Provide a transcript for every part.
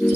Hai,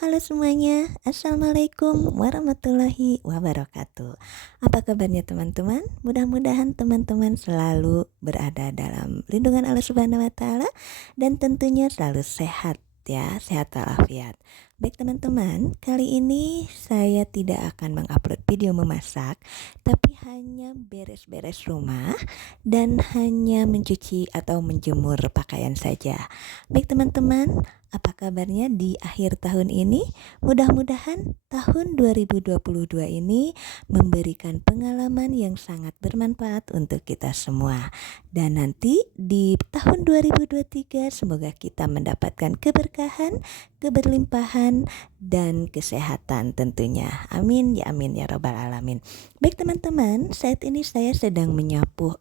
halo semuanya. Assalamualaikum warahmatullahi wabarakatuh. Apa kabarnya teman-teman? Mudah-mudahan teman-teman selalu berada dalam lindungan Allah Subhanahu wa taala dan tentunya selalu sehat ya, sehat walafiat. Baik teman-teman, kali ini saya tidak akan mengupload video memasak, tapi hanya beres-beres rumah dan hanya mencuci atau menjemur pakaian saja. Baik teman-teman, apa kabarnya di akhir tahun ini? Mudah-mudahan tahun 2022 ini memberikan pengalaman yang sangat bermanfaat untuk kita semua. Dan nanti di tahun 2023 semoga kita mendapatkan keberkahan, keberlimpahan, dan kesehatan tentunya. Amin ya amin ya rabbal alamin. Baik teman-teman, saat ini saya sedang menyapu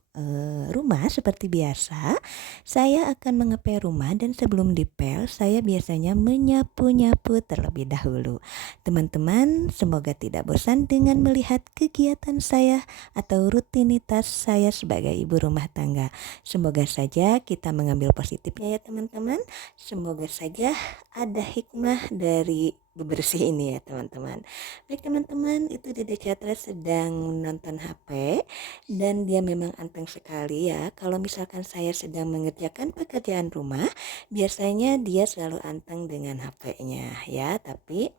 rumah seperti biasa. Saya akan mengepel rumah dan sebelum dipel saya biasanya menyapu-nyapu terlebih dahulu. Teman-teman, semoga tidak bosan dengan melihat kegiatan saya atau rutinitas saya sebagai ibu rumah tangga. Semoga saja kita mengambil positifnya ya teman-teman. Semoga saja ada hikmah dari bebersih ini ya teman-teman. Baik teman-teman, itu Dede Catra sedang nonton HP dan dia memang anteng sekali ya. Kalau misalkan saya sedang mengerjakan pekerjaan rumah, biasanya dia selalu anteng dengan HP-nya ya. Tapi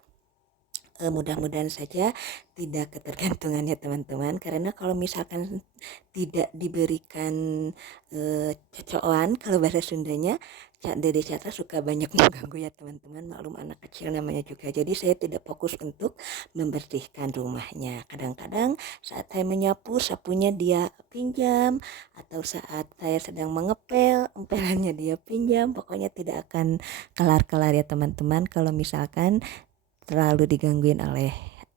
mudah-mudahan saja tidak ketergantungannya teman-teman, karena kalau misalkan tidak diberikan cocokan, kalau bahasa Sundanya, Dede Catra suka banyak mengganggu ya teman-teman, maklum anak kecil namanya juga. Jadi saya tidak fokus untuk membersihkan rumahnya. Kadang-kadang saat saya menyapu, sapunya dia pinjam, atau saat saya sedang mengepel, empelannya dia pinjam. Pokoknya tidak akan kelar-kelar ya teman-teman kalau misalkan terlalu digangguin oleh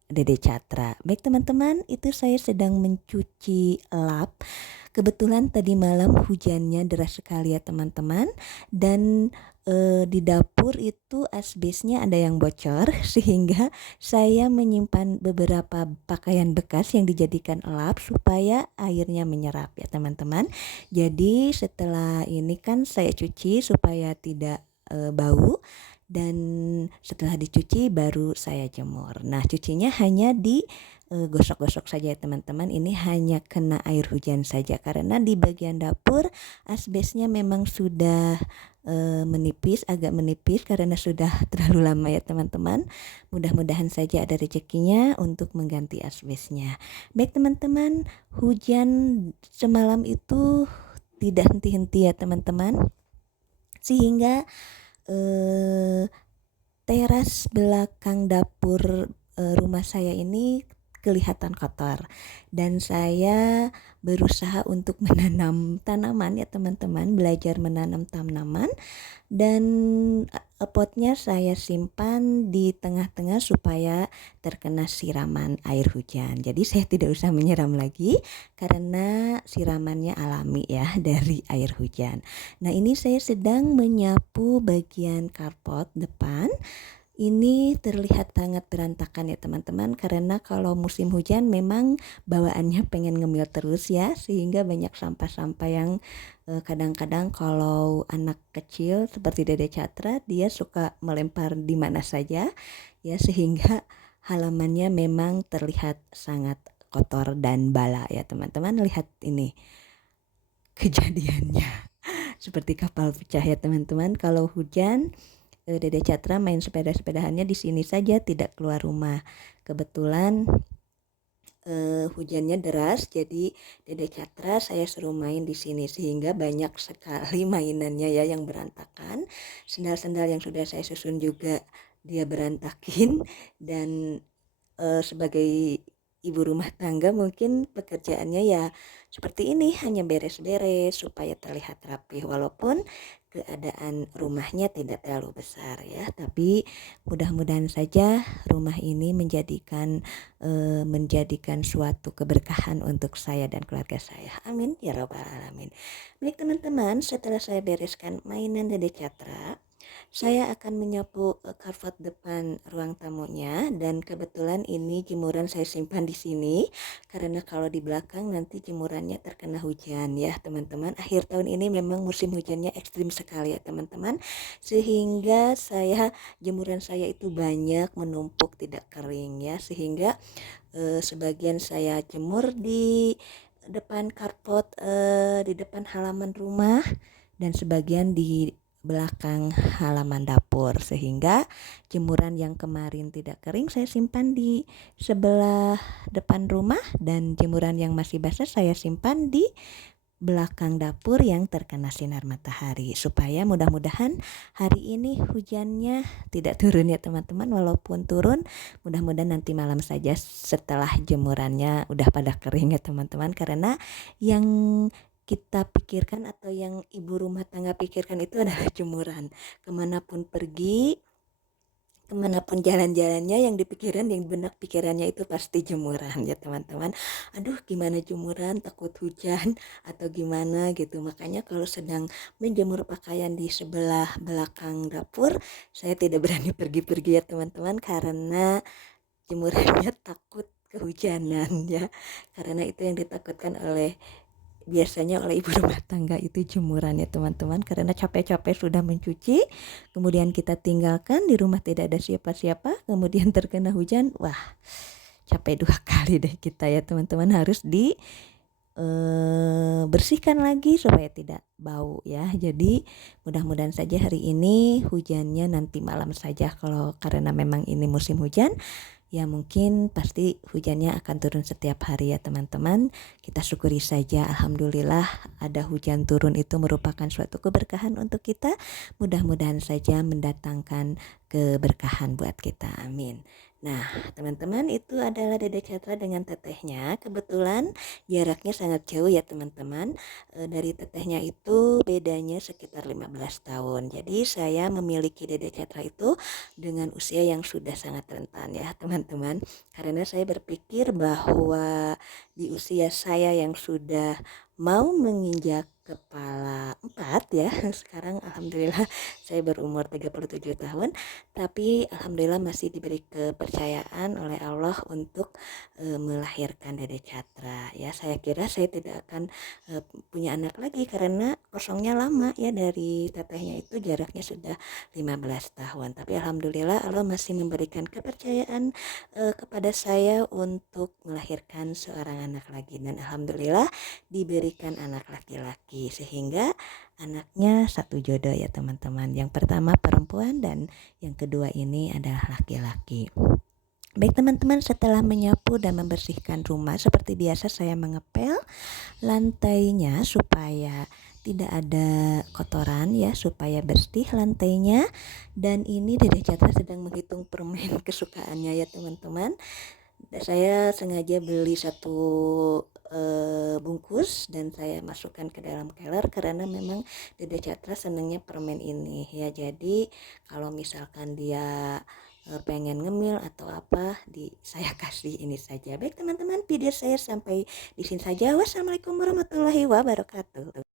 Dede Catra. Baik teman-teman, itu saya sedang mencuci lap. Kebetulan tadi malam hujannya deras sekali ya teman-teman. Dan di dapur itu asbesnya ada yang bocor sehingga saya menyimpan beberapa pakaian bekas yang dijadikan lap supaya airnya menyerap ya teman-teman. Jadi setelah ini kan saya cuci supaya tidak bau, dan setelah dicuci baru saya jemur. Nah, cucinya hanya di gosok-gosok saja ya teman-teman. Ini hanya kena air hujan saja karena di bagian dapur asbesnya memang sudah menipis, agak menipis karena sudah terlalu lama ya teman-teman. Mudah-mudahan saja ada rezekinya untuk mengganti asbesnya. Baik teman-teman, hujan semalam itu tidak henti-henti ya teman-teman, sehingga teras belakang dapur rumah saya ini kelihatan kotor, dan saya berusaha untuk menanam tanaman ya teman-teman, belajar menanam tanaman, dan potnya saya simpan di tengah-tengah supaya terkena siraman air hujan. Jadi saya tidak usah menyiram lagi karena siramannya alami ya dari air hujan. Nah, ini saya sedang menyapu bagian karpot depan. Ini terlihat sangat berantakan ya teman-teman, karena kalau musim hujan memang bawaannya pengen ngemil terus ya, sehingga banyak sampah-sampah yang kadang-kadang kalau anak kecil seperti Dede Catra dia suka melempar di mana saja ya, sehingga halamannya memang terlihat sangat kotor dan bala ya teman-teman. Lihat ini kejadiannya seperti kapal pecah ya teman-teman. Kalau hujan Dede Catra main sepeda-sepedahannya di sini saja, tidak keluar rumah. Kebetulan hujannya deras, jadi Dede Catra saya suruh main di sini sehingga banyak sekali mainannya ya yang berantakan. Sendal-sendal yang sudah saya susun juga dia berantakin. Dan sebagai ibu rumah tangga mungkin pekerjaannya ya seperti ini, hanya beres-beres supaya terlihat rapi, walaupun keadaan rumahnya tidak terlalu besar ya, tapi mudah-mudahan saja rumah ini menjadikan suatu keberkahan untuk saya dan keluarga saya. Amin ya rabbal alamin. Baik teman-teman, setelah saya bereskan mainan Dede Catra, Saya akan menyapu karpet depan ruang tamunya dan kebetulan ini jemuran saya simpan di sini karena kalau di belakang nanti jemurannya terkena hujan ya teman-teman. Akhir tahun ini memang musim hujannya ekstrim sekali ya teman-teman. Sehingga jemuran saya itu banyak menumpuk tidak kering ya sehingga sebagian saya jemur di depan karpet di depan halaman rumah dan sebagian di belakang halaman dapur sehingga jemuran yang kemarin tidak kering saya simpan di sebelah depan rumah dan jemuran yang masih basah saya simpan di belakang dapur yang terkena sinar matahari supaya mudah-mudahan hari ini hujannya tidak turun ya teman-teman. Walaupun turun mudah-mudahan nanti malam saja setelah jemurannya udah pada kering ya teman-teman, karena yang kita pikirkan atau yang ibu rumah tangga pikirkan itu adalah jemuran. Kemanapun jalan-jalannya yang dipikiran yang benak pikirannya itu pasti jemuran ya teman-teman. Aduh gimana jemuran, takut hujan atau gimana gitu. Makanya kalau sedang menjemur pakaian di sebelah belakang dapur saya tidak berani pergi-pergi ya teman-teman karena jemurannya takut kehujanan ya. Karena itu yang ditakutkan biasanya oleh ibu rumah tangga itu jemuran ya teman-teman, karena capek-capek sudah mencuci kemudian kita tinggalkan di rumah tidak ada siapa-siapa kemudian terkena hujan, wah capek 2 kali deh kita ya teman-teman. Harus bersihkan lagi supaya tidak bau ya. Jadi mudah-mudahan saja hari ini hujannya nanti malam saja, kalau karena memang ini musim hujan ya mungkin pasti hujannya akan turun setiap hari ya teman-teman. Kita syukuri saja, alhamdulillah ada hujan turun itu merupakan suatu keberkahan untuk kita. Mudah-mudahan saja mendatangkan keberkahan buat kita, amin. Nah teman-teman, itu adalah Dede Catra dengan tetehnya. Kebetulan jaraknya sangat jauh ya teman-teman. Dari tetehnya itu bedanya sekitar 15 tahun. Jadi saya memiliki Dede Catra itu dengan usia yang sudah sangat rentan ya teman-teman. Karena saya berpikir bahwa di usia saya yang sudah mau menginjak kepala 4 ya, sekarang alhamdulillah saya berumur 37 tahun, tapi alhamdulillah masih diberi kepercayaan oleh Allah untuk melahirkan Dede Catra ya. Saya kira saya tidak akan punya anak lagi karena kosongnya lama ya, dari tetehnya itu jaraknya sudah 15 tahun. Tapi alhamdulillah Allah masih memberikan kepercayaan kepada saya untuk melahirkan seorang anak lagi, dan alhamdulillah diberikan anak laki-laki sehingga anaknya satu jodoh ya teman-teman. Yang pertama perempuan dan yang kedua ini adalah laki-laki. Baik teman-teman, setelah menyapu dan membersihkan rumah seperti biasa saya mengepel lantainya supaya tidak ada kotoran ya, supaya bersih lantainya. Dan ini Dede Catra sedang menghitung permen kesukaannya ya teman-teman. Saya sengaja beli satu bungkus dan saya masukkan ke dalam keler karena memang Dede Catra senangnya permen ini ya. Jadi kalau misalkan dia pengen ngemil atau apa, saya kasih ini saja. Baik teman-teman, video saya sampai di sini saja. Wassalamualaikum warahmatullahi wabarakatuh.